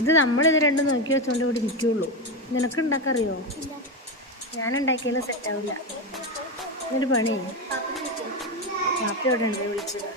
ഇത് നമ്മളിത് രണ്ടും നോക്കി വെച്ചോണ്ട് ഇവിടെ ഇരിക്കുള്ളൂ. നിനക്ക് ഉണ്ടാക്കാറിയോ? ഞാനുണ്ടാക്കിയാലും സെറ്റാവില്ല. എന്നൊരു പണി കാപ്പി അവിടെ ഉണ്ട് വിളിച്ചത്.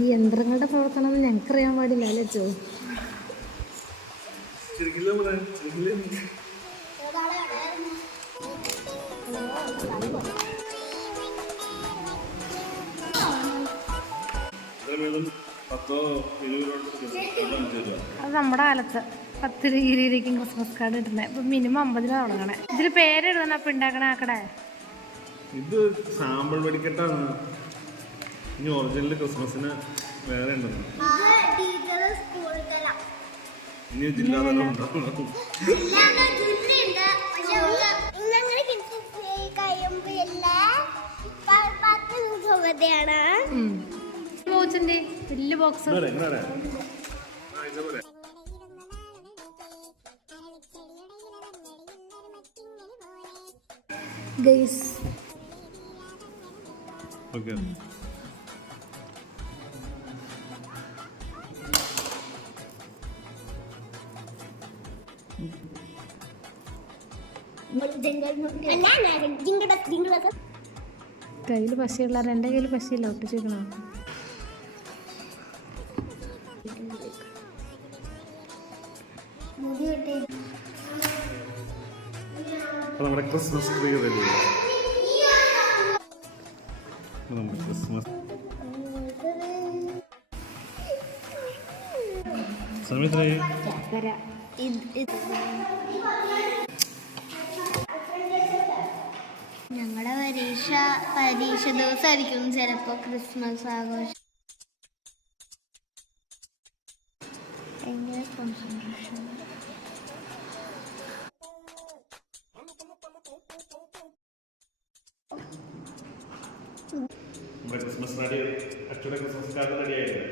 ഈ യന്ത്രങ്ങളുടെ പ്രവർത്തനം ഞങ്ങൾക്കറിയാൻ പാടില്ല അല്ലേ ചോ? അത് നമ്മുടെ കാലത്ത് 10 രൂപയ്ക്കും ക്രിസ്മസ് കാർഡ് കിട്ടുന്നത്. ഇപ്പൊ മിനിമം 50 തുടങ്ങണേ. ഇതിൽ പേരെഴുതണം. അപ്പൊ ഉണ്ടാക്കണ ആക്കടേ. ഇത് സാമ്പിൾ വെടിക്കെട്ടാണ്. ഇനി ഒറിജിനൽ ക്രിസ്മസിന് വേറെ ഉണ്ടെന്ന്. ഇനി ജില്ലാതലം ഉണ്ടാവും. വലിയ ബോക്സ് ഗൈസ്. ഓക്കേ. കയ്യിൽ പശയുള്ള എൻ്റെ കയ്യിൽ പശയില്ല. ഒട്ടിച്ചേക്കണോ? നമ്മുടെ ക്രിസ്മസ് ട്രീ റെഡി. നമ്മുടെ ക്രിസ്മസ് സമയത്ത് ഞങ്ങളുടെ പരീക്ഷ ദിവസമായിരിക്കും ചിലപ്പോൾ ക്രിസ്മസ് ആഘോഷം. എങ്ങനെ കോൺസെൻട്രേഷൻ ക്രിസ്മസ് റെഡി. അച്ഛൻ്റെ ക്രിസ്മസ് കാർഡ് റെഡി ആയില്ലേ?